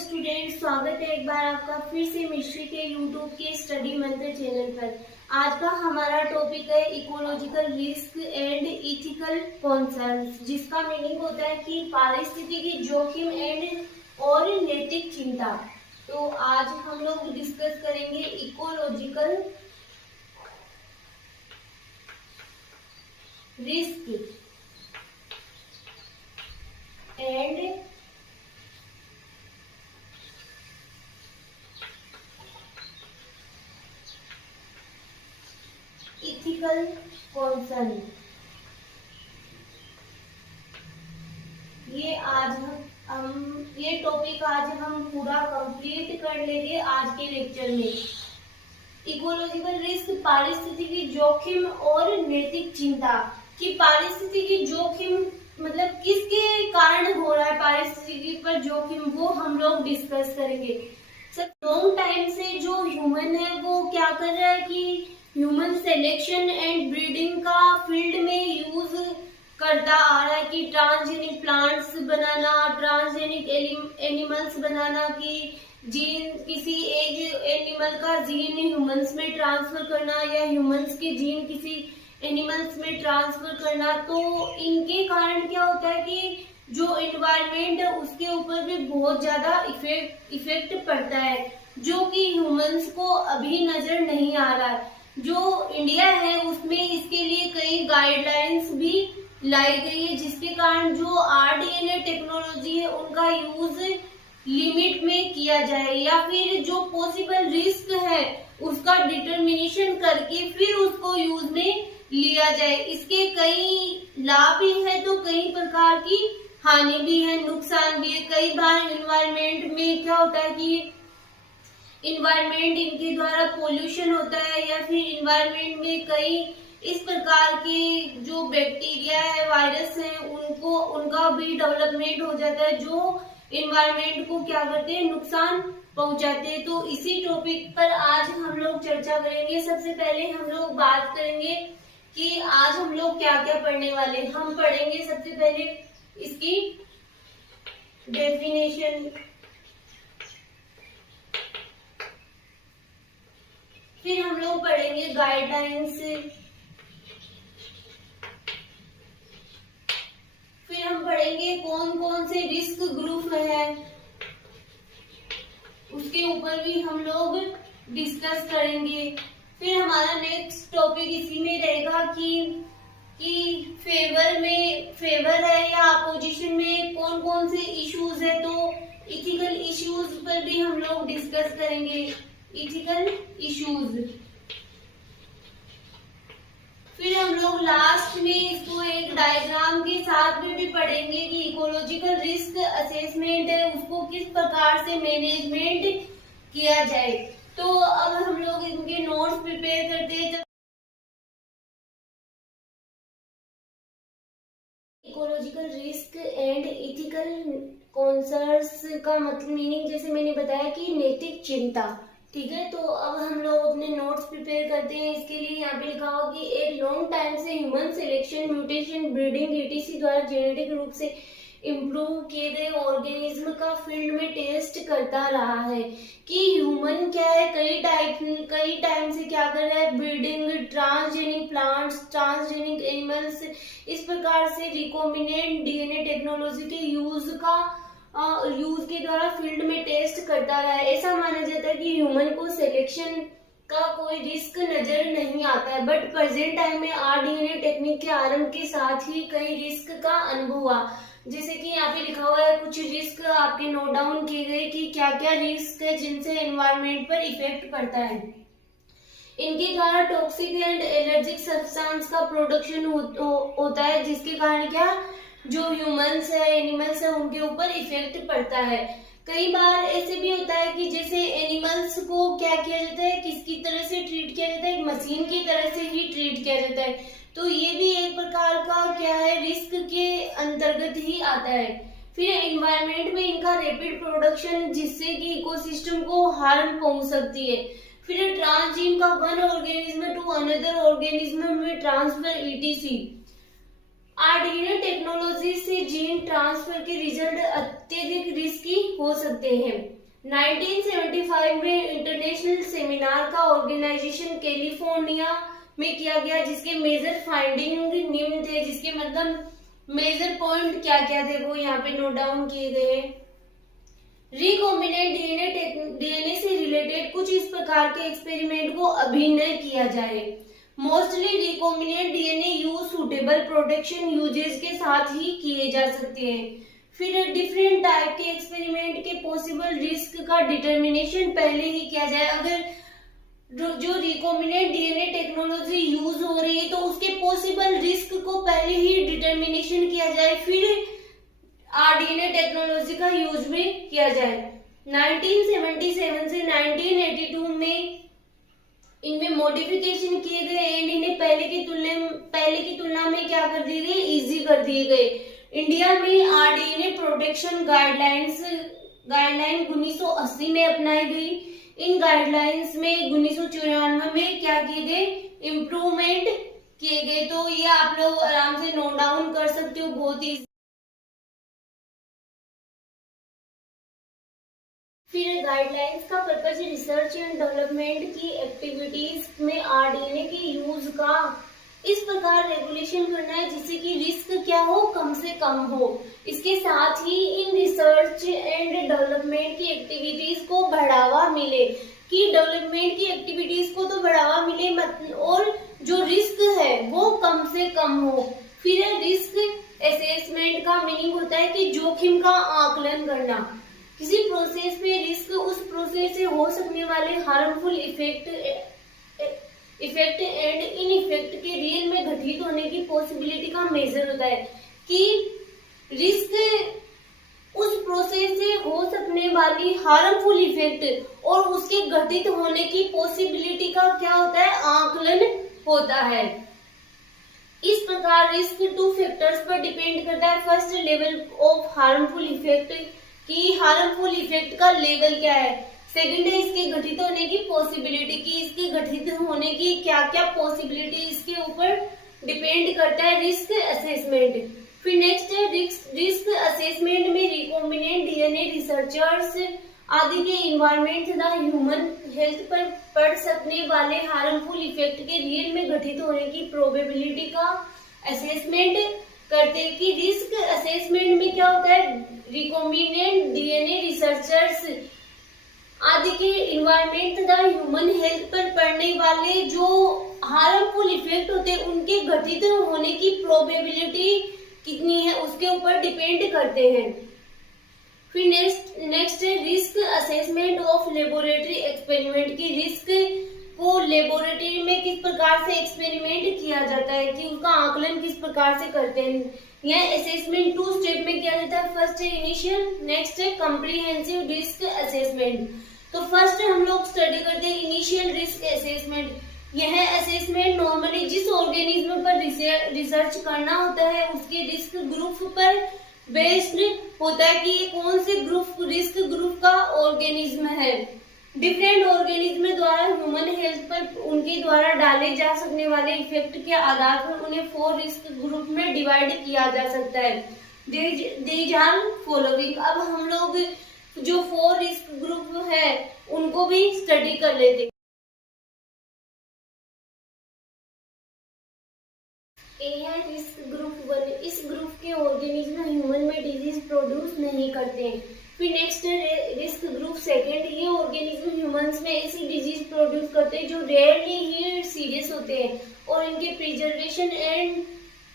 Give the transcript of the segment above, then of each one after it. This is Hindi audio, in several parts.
स्टूडेंट, स्वागत है एक बार आपका फिर से मिश्री के यूट्यूब के स्टडी मंत्र चैनल पर। आज का हमारा टॉपिक है ecological risk and ethical concerns, जिसका मीनिंग होता है कि पारिस्थितिकी जोखिम एंड और नैतिक चिंता। तो आज हम लोग डिस्कस करेंगे ecological risk and ethical concern. ये टॉपिक आज हम पूरा कंप्लीट कर लेंगे आज के लेक्चर में। इकोलॉजिकल रिस्क, पारिस्थितिकी जोखिम और नैतिक चिंता। कि पारिस्थितिकी जोखिम मतलब किसके कारण हो रहा है पारिस्थितिकी पर जोखिम, वो हम लोग डिस्कस करेंगे। सर, लॉन्ग टाइम से जो ह्यूमन है वो क्या कर रहा है कि ह्यूमन सिलेक्शन एंड ब्रीडिंग का फील्ड में यूज करता आ रहा है कि ट्रांसजेनिक प्लांट्स बनाना, ट्रांसजेनिक एनिमल्स बनाना, कि जीन किसी एक एनिमल का जीन ह्यूमंस में ट्रांसफर करना या ह्यूमंस के जीन किसी एनिमल्स में ट्रांसफर करना। तो इनके कारण क्या होता है कि जो एनवायरनमेंट है उसके ऊपर भी बहुत ज्यादा इफेक्ट पड़ता है, जो कि ह्यूमंस को अभी नजर नहीं आ रहा है। जो इंडिया है उसमें इसके लिए कई गाइडलाइंस भी लाई गई है, जिसके कारण जो आरडीएनए टेक्नोलॉजी है उनका यूज लिमिट में किया जाए, या फिर जो पॉसिबल रिस्क है उसका डिटर्मिनेशन करके फिर उसको यूज में लिया जाए। इसके कई लाभ भी है तो कई प्रकार की हानि भी है, नुकसान भी है। कई बार एनवायरनमेंट में क्या होता है कि इन्वायरमेंट इनके द्वारा पोल्यूशन होता है, या फिर इन्वायरमेंट में कई इस प्रकार के जो बैक्टीरिया है, वायरस है, उनका भी डेवलपमेंट हो जाता है, जो इन्वायरमेंट को क्या करते हैं, नुकसान पहुंचाते हैं। तो इसी टॉपिक पर आज हम लोग चर्चा करेंगे। सबसे पहले हम लोग बात करेंगे कि आज हम लोग क्या क्या पढ़ने वाले। हम पढ़ेंगे सबसे पहले इसकी डेफिनेशन, फिर हम लोग पढ़ेंगे गाइडलाइंस, फिर हम पढ़ेंगे कौन कौन से रिस्क ग्रुप है, उसके ऊपर भी हम लोग डिस्कस करेंगे। फिर हमारा नेक्स्ट टॉपिक इसी में रहेगा कि फेवर है या अपोजिशन में कौन कौन से इश्यूज है। तो इथिकल इश्यूज पर भी हम लोग डिस्कस करेंगे, इथिकल इश्यूज। फिर हम लोग लास्ट में इसको एक डायग्राम के साथ में भी पढ़ेंगे कि इकोलॉजिकल रिस्क असेसमेंट है उसको किस प्रकार से मैनेजमेंट किया जाए। तो अब हम लोग इनके नोट्स प्रिपेयर करते हैं। Ecological risk and ethical concerns का मतलब मीनिंग जैसे मैंने बताया कि नैतिक चिंता। ठीक है, तो अब हम लोग अपने नोट्स प्रिपेयर करते हैं। इसके लिए यहाँ पे लिखा हो कि एक लॉन्ग टाइम से human selection, mutation, breeding etc द्वारा जेनेटिक रूप से इम्प्रूव किए गए ऑर्गेनिज्म का फील्ड में टेस्ट करता रहा है कि ह्यूमन क्या है, कई टाइम से क्या कर रहा है, breeding, transgenic plants, transgenic animals, इस प्रकार से रिकॉम्बिनेंट डीएनए टेक्नोलॉजी के यूज के द्वारा फील्ड में टेस्ट करता रहा है। ऐसा माना जाता है कि ह्यूमन को सिलेक्शन का कोई रिस्क नजर नहीं आता है, बट प्रेजेंट टाइम में आरडीएनए टेक्निक के आरंभ के साथ ही कई रिस्क का अनुभव हुआ। जैसे कि यहाँ पे लिखा हुआ है, कुछ रिस्क आपके नोट डाउन किए गए कि क्या क्या रिस्क है जिनसे एनवायरनमेंट पर इफेक्ट पड़ता है। इनके द्वारा टॉक्सिक एंड एलर्जिक सब्सटेंस का प्रोडक्शन होता है, जिसके कारण क्या जो ह्यूमंस है, एनिमल्स है, उनके ऊपर इफेक्ट पड़ता है। कई बार ऐसे भी होता है कि जैसे एनिमल्स को क्या किया जाता है, किसकी तरह से ट्रीट किया जाता है, एक मशीन की तरह से ही ट्रीट किया जाता है। तो ये भी एक प्रकार का क्या है, रिस्क के अंतर्गत ही आता है। फिर एनवायरनमेंट में इनका रैपिड प्रोडक्शन, जिससे कि इकोसिस्टम को हार्म पहुंच सकती है। फिर ट्रांसजीन का one organism to another organism में transfer etc. RDNA technology technology से जीन ट्रांसफर के रिजल्ट अत्यधिक रिस्की हो सकते हैं। 1975 में इंटरनेशनल सेमिनार का ऑर्गेनाइजेशन कैलिफोर्निया में किया गया, जिसके मेजर फाइंडिंग निम्न थे, जिसके मतलब मेजर पॉइंट क्या क्या थे वो यहाँ पे नोट डाउन किए गए हैं। रिकॉम्बिनेंट डीएनए से रिलेटेड कुछ इस प्रकार के एक्सपेरिमेंट को अभी न किया जाए। Mostly recombinant DNA use suitable protection uses के साथ ही किए जा सकते हैं। फिर डिफरेंट टाइप के एक्सपेरिमेंट के पॉसिबल रिस्क का डिटर्मिनेशन पहले ही किया जाए। अगर जो रिकॉम्बिनेंट डीएनए टेक्नोलॉजी यूज हो रही है तो उसके पॉसिबल रिस्क को पहले ही डिटर्मिनेशन किया जाए, फिर आरडीएनए टेक्नोलॉजी का यूज भी किया जाए। 1977 से 1982 में इनमें मॉडिफिकेशन किए गए एंड इन्हें पहले की तुलना में क्या कर दिए गए, इजी कर दिए गए। इंडिया में आरडीएनए प्रोटेक्शन गाइडलाइन 1980 में अपनाई गई। इन गाइडलाइंस में 1994 में क्या किए गए, इम्प्रूवमेंट किए गए। तो ये आप लोग आराम से नोट डाउन कर सकते हो, बहुत ही। फिर गाइडलाइंस का पर्पस रिसर्च एंड डेवलपमेंट की एक्टिविटीज में आरडीएनए के यूज का इस प्रकार रेगुलेशन करना है जिससे कि रिस्क क्या हो, कम से कम हो। इसके साथ ही इन रिसर्च एंड डेवलपमेंट की एक्टिविटीज को बढ़ावा मिले, कि डेवलपमेंट की एक्टिविटीज को तो बढ़ावा मिले और जो रिस्क है वो कम से कम हो। फिर रिस्क असेसमेंट का मीनिंग होता है कि जोखिम का आकलन करना। किसी प्रोसेस में रिस्क उस प्रोसेस से हो सकने वाले harmful effect and in effect के रियल में घटित होने की पॉसिबिलिटी का मेजर होता है, कि रिस्क उस प्रोसेस से हो सकने वाली हार्मफुल इफेक्ट और उसके घटित होने की पॉसिबिलिटी का क्या होता है, आकलन होता है। इस प्रकार रिस्क 2 फैक्टर्स पर डिपेंड करता है। First, level of harmful effect, कि हार्मफुल इफेक्ट का लेवल क्या है। सेकंड है इसके घटित होने की पॉसिबिलिटी, कि इसके घटित होने की क्या क्या पॉसिबिलिटी, इसके ऊपर डिपेंड करता है रिस्क असेसमेंट। फिर नेक्स्ट है रिस्क असेसमेंट में रिकॉम्बिनेंट डीएनए रिसर्चर्स आदि के इन्वायरमेंट तथा ह्यूमन हेल्थ पर पड़ सकने वाले हार्मफुल इफेक्ट के रियल में घटित होने की प्रोबेबिलिटी का असेसमेंट करते हैं। कि रिस्क असेसमेंट में क्या होता है, रिकॉम्बिनेंट डीएनए रिसर्चर्स आदि के इन्वायरमेंट तथा ह्यूमन हेल्थ पर पड़ने वाले जो हार्मफुल इफेक्ट होते हैं उनके घटित होने की प्रोबेबिलिटी कितनी है उसके ऊपर डिपेंड करते हैं। फिर नेक्स्ट है risk assessment of laboratory experiment, की रिस्क को लेबोरेटरी में किस प्रकार से एक्सपेरिमेंट किया जाता है, कि उसका आकलन किस प्रकार से करते हैं। यह असेसमेंट 2 स्टेप में किया जाता है। फर्स्ट है इनिशियल, नेक्स्ट है कॉम्प्रिहेंसिव रिस्क असेसमेंट। तो फर्स्ट हम लोग स्टडी करते हैं इनिशियल रिस्क असेसमेंट। यह असेसमेंट नॉर्मली जिस ऑर्गेनिज्म पर रिसर्च करना होता है उसके रिस्क ग्रुप पर बेस्ड होता है, कि कौन से रिस्क ग्रुप का ऑर्गेनिज्म है। डिफरेंट ऑर्गेनिज्म द्वारा ह्यूमन हेल्थ पर उनके द्वारा डाले जा सकने वाले इफेक्ट के आधार पर उन्हें 4 रिस्क ग्रुप में डिवाइड किया जा सकता है। These are following. अब हम लोग जो 4 रिस्क ग्रुप है उनको भी स्टडी कर लेते हैं। ए है रिस्क ग्रुप 1। इस ग्रुप के ऑर्गेनिज्म ह्यूमन में डिजीज प्रोड्यूस नहीं करते हैं। फिर नेक्स्ट रिस्क ग्रुप 2, ये ऑर्गेनिज्म ह्यूमंस में ऐसी डिजीज प्रोड्यूस करते हैं जो रेयरली ही सीरियस होते हैं और इनके प्रिजर्वेशन एंड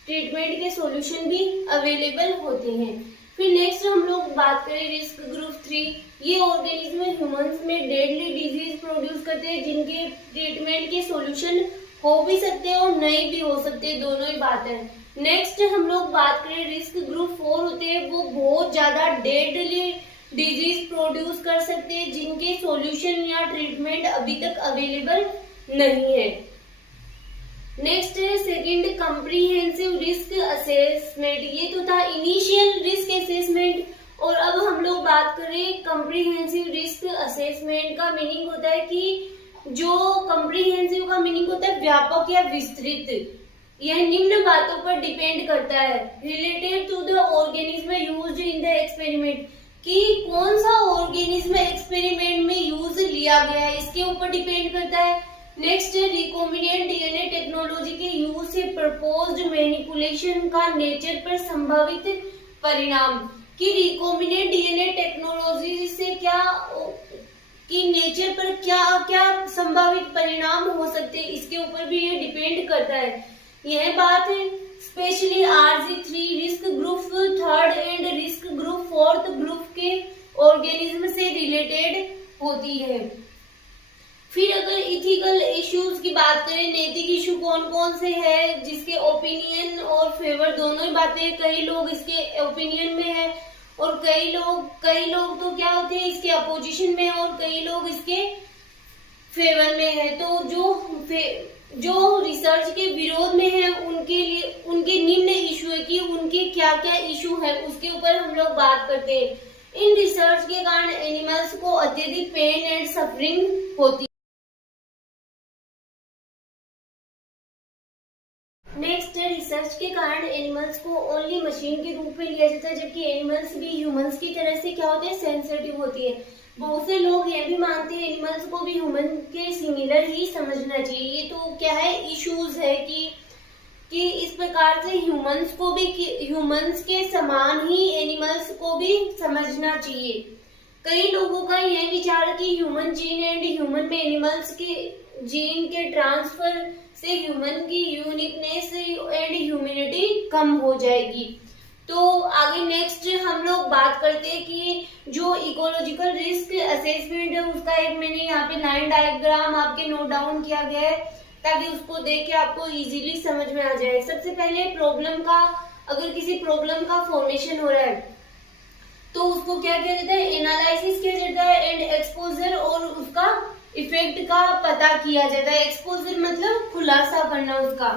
ट्रीटमेंट के सॉल्यूशन भी अवेलेबल होते हैं। फिर नेक्स्ट हम लोग बात करें रिस्क ग्रुप 3, ये ऑर्गेनिज्म ह्यूमंस में डेडली डिजीज प्रोड्यूस करते हैं जिनके ट्रीटमेंट के सॉल्यूशन हो भी सकते हैं और नहीं भी हो सकते, दोनों ही बात है। नेक्स्ट हम लोग बात करें रिस्क ग्रुप 4 होते हैं, वो बहुत ज्यादा डेडली डिजीज प्रोड्यूस कर सकते हैं जिनके सॉल्यूशन या ट्रीटमेंट अभी तक अवेलेबल नहीं है। नेक्स्ट है सेकंड कॉम्प्रिहेंसिव रिस्क असेसमेंट, ये तो था इनिशियल रिस्क असेसमेंट। और अब हम लोग बात करें कॉम्प्रिहेंसिव रिस्क असेसमेंट का मीनिंग होता है कि जो कॉम्प्रिहेंसिव का मीनिंग होता है व्यापक या विस्तृत। यह निम्न बातों पर डिपेंड करता है। Related to the organism used in the experiment, कि कौन सा ऑर्गेनिज्म एक्सपेरिमेंट में यूज लिया गया है, इसके ऊपर डिपेंड करता है। नेक्स्ट, रिकॉम्बिनेंट डीएनए टेक्नोलॉजी के यूज से प्रपोज्ड मैनिपुलेशन का नेचर पर संभावित परिणाम, कि रिकॉम्बिनेंट डीएनए टेक्नोलॉजी से क्या कि नेचर पर क्या क्या संभावित परिणाम हो सकते हैं, इसके ऊपर भी ये डिपेंड करता है। यह बात है specially RG3 risk group 3rd and risk group 4th group के ऑर्गेनिज्म से रिलेटेड होती है। फिर अगर इथिकल इश्यूज की बात करें, नैतिक इशू कौन कौन से हैं, जिसके ओपिनियन और फेवर दोनों ही बातें, कई लोग इसके ओपिनियन में है और कई लोग तो क्या होते हैं इसके अपोजिशन में और कई लोग इसके फेवर में है। तो जो रिसर्च के विरोध में है उनके लिए उनके निम्न इशू है कि उनके क्या क्या इशू है, उसके ऊपर हम लोग बात करते हैं। इन रिसर्च के कारण एनिमल्स को अत्यधिक पेन एंड सफरिंग होती है। नेक्स्ट, रिसर्च के कारण एनिमल्स को ओनली मशीन के रूप में लिया जाता है, जबकि एनिमल्स भी ह्यूमंस की तरह से क्या होते हैं, सेंसिटिव होती है। बहुत से लोग ये भी मानते हैं एनिमल्स को भी ह्यूमन के सिमिलर ही समझना चाहिए। ये तो क्या है, इश्यूज है कि इस प्रकार से ह्यूमंस के समान ही एनिमल्स को भी समझना चाहिए। कई लोगों का यह विचार है कि ह्यूमन जीन एंड ह्यूमन में एनिमल्स के जीन के ट्रांसफर से ह्यूमन की यूनिकनेस एंड ह्यूमैनिटी कम हो जाएगी। तो आगे नेक्स्ट हम लोग बात करते हैं कि जो इकोलॉजिकल रिस्क असेसमेंट है उसका एक मैंने यहाँ पे लाइन डायग्राम आपके नोट डाउन किया गया है ताकि उसको देख के आपको इजीली समझ में आ जाए। सबसे पहले अगर किसी प्रॉब्लम का फॉर्मेशन हो रहा है तो उसको क्या किया जाता है, एनालिसिस किया जाता है एंड एक्सपोजर और उसका इफेक्ट का पता किया जाता है। एक्सपोजर मतलब खुलासा करना उसका।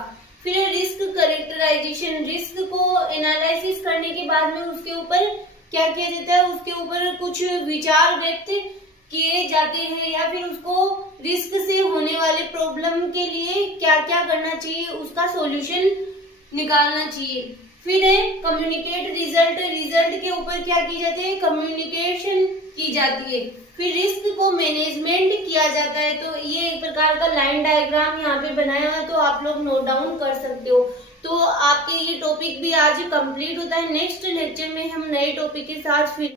फिर रिस्क कैरेक्टराइजेशन, रिस्क को एनालिसिस करने के बाद में उसके ऊपर क्या किया जाता है, उसके ऊपर कुछ विचार व्यक्त किए जाते हैं या फिर उसको रिस्क से होने वाले प्रॉब्लम के लिए क्या क्या करना चाहिए उसका सॉल्यूशन निकालना चाहिए। फिर है कम्युनिकेट रिजल्ट के ऊपर क्या की जाती है, कम्युनिकेशन की जाती है। फिर रिस्क को मैनेजमेंट किया जाता है। तो ये एक प्रकार का लाइन डायग्राम यहाँ पे बनाया हुआ है, तो आप लोग नोट डाउन कर सकते हो। तो आपके ये टॉपिक भी आज कंप्लीट होता है। नेक्स्ट लेक्चर में हम नए टॉपिक के साथ फिर